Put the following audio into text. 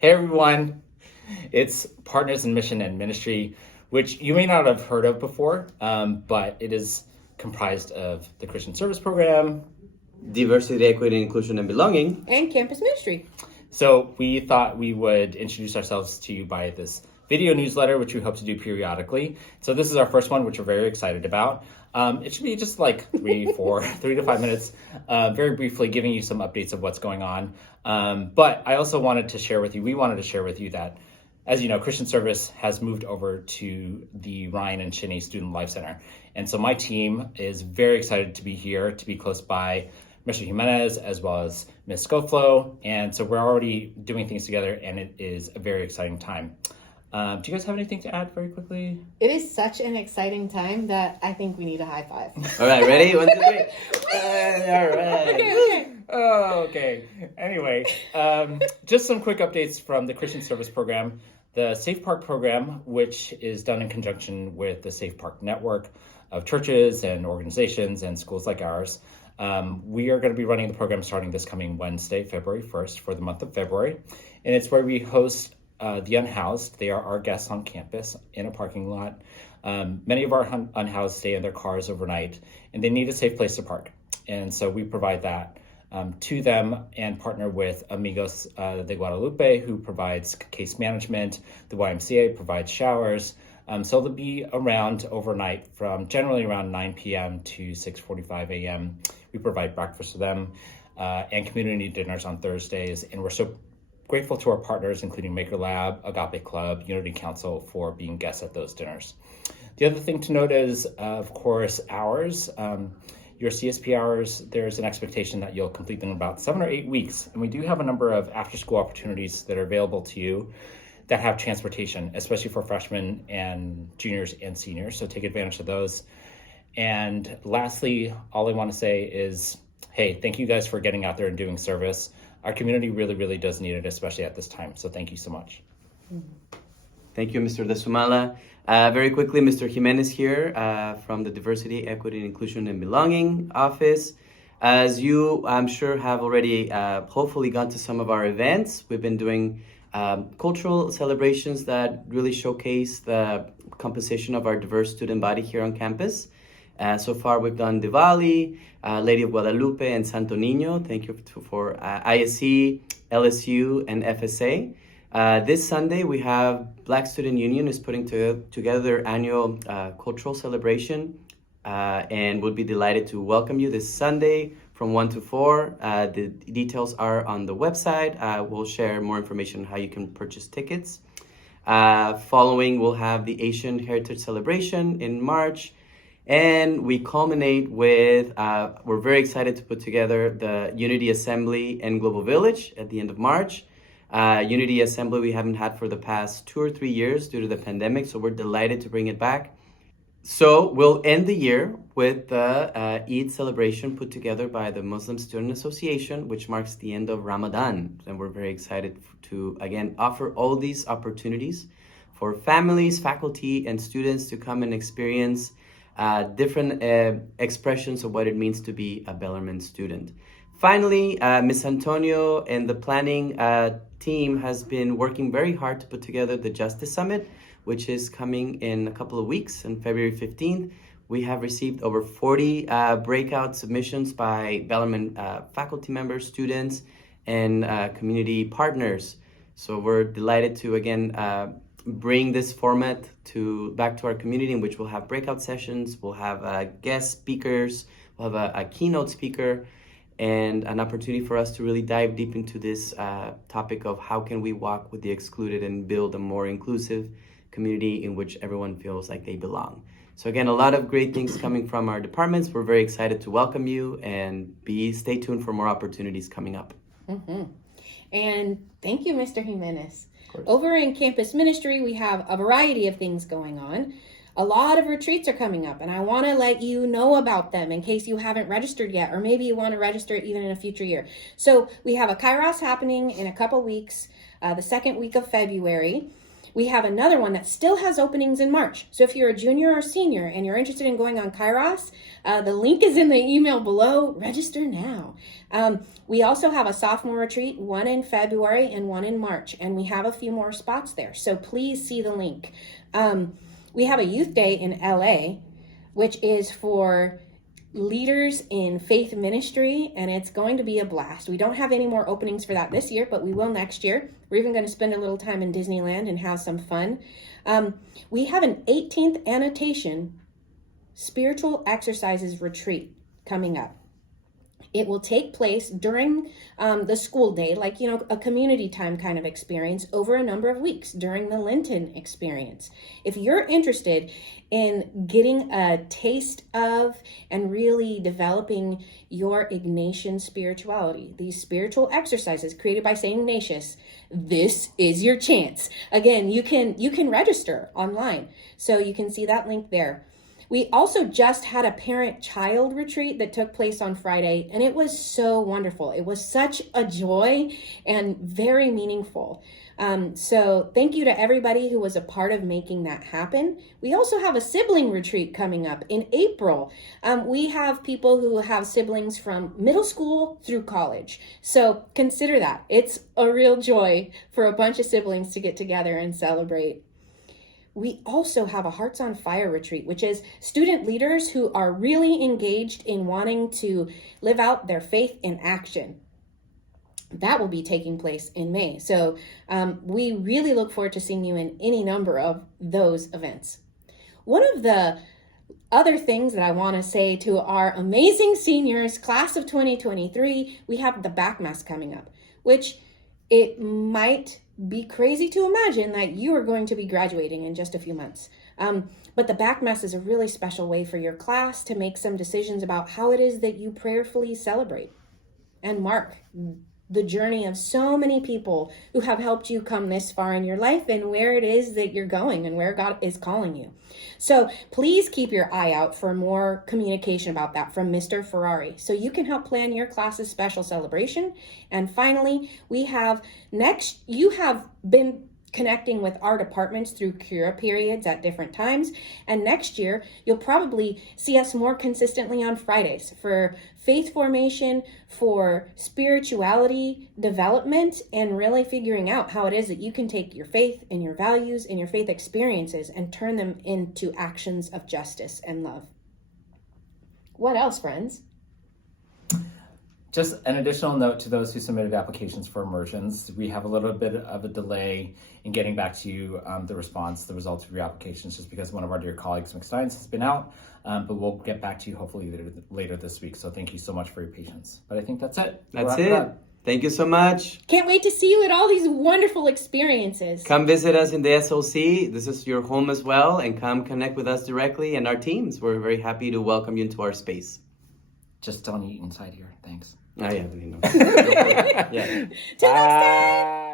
Hey everyone, it's Partners in Mission and Ministry, which you may not have heard of before, but it is comprised of the Christian Service Program, Diversity, Equity, Inclusion, and Belonging, and Campus Ministry. So we thought we would introduce ourselves to you by this video newsletter, which we hope to do periodically. So this is our first one, which we're very excited about. It should be just like 3 to 5 minutes, very briefly giving you some updates of what's going on. But I also wanted to share with you that, as you know, Christian Service has moved over to the Ryan and Cheney Student Life Center. And so my team is very excited to be here, to be close by Mr. Jimenez, as well as Ms. Scoflo. And so we're already doing things together, and it is a very exciting time. Do you guys have anything to add very quickly? It is such an exciting time that I think we need a high five. All right, ready? 1, 2, 3. All right. Okay. Oh, okay. Anyway, just some quick updates from the Christian Service Program. The Safe Park program, which is done in conjunction with the Safe Park network of churches and organizations and schools like ours. We are going to be running the program starting this coming Wednesday, February 1st, for the month of February. And it's where we host the unhoused. They are our guests on campus in a parking lot. Many of our unhoused stay in their cars overnight, and they need a safe place to park. And so we provide that to them and partner with Amigos de Guadalupe, who provides case management. The YMCA provides showers. So they'll be around overnight from generally around 9 p.m. to 6:45 a.m. We provide breakfast for them and community dinners on Thursdays. And we're so grateful to our partners, including Maker Lab, Agape Club, Unity Council, for being guests at those dinners. The other thing to note is, of course, hours. Your CSP hours, there's an expectation that you'll complete them in about 7 or 8 weeks. And we do have a number of after-school opportunities that are available to you that have transportation, especially for freshmen and juniors and seniors. So take advantage of those. And lastly, all I want to say is, hey, thank you guys for getting out there and doing service. Our community really, really does need it, especially at this time. So thank you so much. Thank you, Mr. De Sumala. Very quickly, Mr. Jimenez here from the Diversity, Equity, Inclusion, and Belonging office. As you, I'm sure, have already hopefully gone to some of our events, we've been doing cultural celebrations that really showcase the composition of our diverse student body here on campus. So far, we've done Diwali, Lady of Guadalupe, and Santo Niño. Thank you for ISC, LSU, and FSA. This Sunday, we have Black Student Union is putting together their annual cultural celebration, and we'll be delighted to welcome you this Sunday from 1 to 4. The details are on the website. We'll share more information on how you can purchase tickets. Following, we'll have the Asian Heritage Celebration in March. And we culminate with, we're very excited to put together the Unity Assembly in Global Village at the end of March. Unity Assembly we haven't had for the past 2 or 3 years due to the pandemic, so we're delighted to bring it back. So we'll end the year with the Eid celebration put together by the Muslim Student Association, which marks the end of Ramadan. And we're very excited to, again, offer all these opportunities for families, faculty, and students to come and experience different expressions of what it means to be a Bellarmine student. Finally, Ms. Antonio and the planning team has been working very hard to put together the Justice Summit, which is coming in a couple of weeks on February 15th. We have received over 40 breakout submissions by Bellarmine faculty members, students, and community partners. So we're delighted to, again, bring this format back to our community, in which we'll have breakout sessions, we'll have guest speakers, we'll have a keynote speaker, and an opportunity for us to really dive deep into this topic of how can we walk with the excluded and build a more inclusive community in which everyone feels like they belong. So again, a lot of great things coming from our departments. We're very excited to welcome you, and stay tuned for more opportunities coming up. Mm-hmm. And thank you, Mr. Jimenez. Over in Campus Ministry, we have a variety of things going on. A lot of retreats are coming up, and I want to let you know about them in case you haven't registered yet, or maybe you want to register even in a future year. So we have a Kairos happening in a couple weeks, the second week of February. We have another one that still has openings in March. So if you're a junior or senior and you're interested in going on Kairos, The link is in the email below. Register now. We also have a sophomore retreat, one in February and one in March, and we have a few more spots there. So please see the link. We have a youth day in LA, which is for leaders in faith ministry, and it's going to be a blast. We don't have any more openings for that this year, but we will next year. We're even going to spend a little time in Disneyland and have some fun. We have an 18th annotation spiritual exercises retreat coming up. It will take place during the school day, like, a community time kind of experience over a number of weeks during the Lenten experience. If you're interested in getting a taste of and really developing your Ignatian spirituality, these spiritual exercises created by St. Ignatius, this is your chance. Again, you can register online, so you can see that link there. We also just had a parent-child retreat that took place on Friday, and it was so wonderful. It was such a joy and very meaningful. So thank you to everybody who was a part of making that happen. We also have a sibling retreat coming up in April. We have people who have siblings from middle school through college. So consider that. It's a real joy for a bunch of siblings to get together and celebrate. We also have a Hearts on Fire retreat, which is student leaders who are really engaged in wanting to live out their faith in action. That will be taking place in May. So we really look forward to seeing you in any number of those events. One of the other things that I want to say to our amazing seniors, class of 2023, we have the back mass coming up, which it might be crazy to imagine that you are going to be graduating in just a few months. But the back mass is a really special way for your class to make some decisions about how it is that you prayerfully celebrate and mark the journey of so many people who have helped you come this far in your life and where it is that you're going and where God is calling you. So please keep your eye out for more communication about that from Mr. Ferrari, so you can help plan your class's special celebration. And finally, you have been connecting with our departments through Cura periods at different times. And next year, you'll probably see us more consistently on Fridays for faith formation, for spirituality development, and really figuring out how it is that you can take your faith and your values and your faith experiences and turn them into actions of justice and love. What else, friends? Just an additional note to those who submitted applications for immersions. We have a little bit of a delay in getting back to you the results of your applications, just because one of our dear colleagues, McSteins, has been out. But we'll get back to you hopefully later this week. So thank you so much for your patience. But I think that's it. That's it. Thank you so much. Can't wait to see you at all these wonderful experiences. Come visit us in the SOC. This is your home as well. And come connect with us directly and our teams. We're very happy to welcome you into our space. Just don't eat inside here. Thanks. Yeah. Till next time.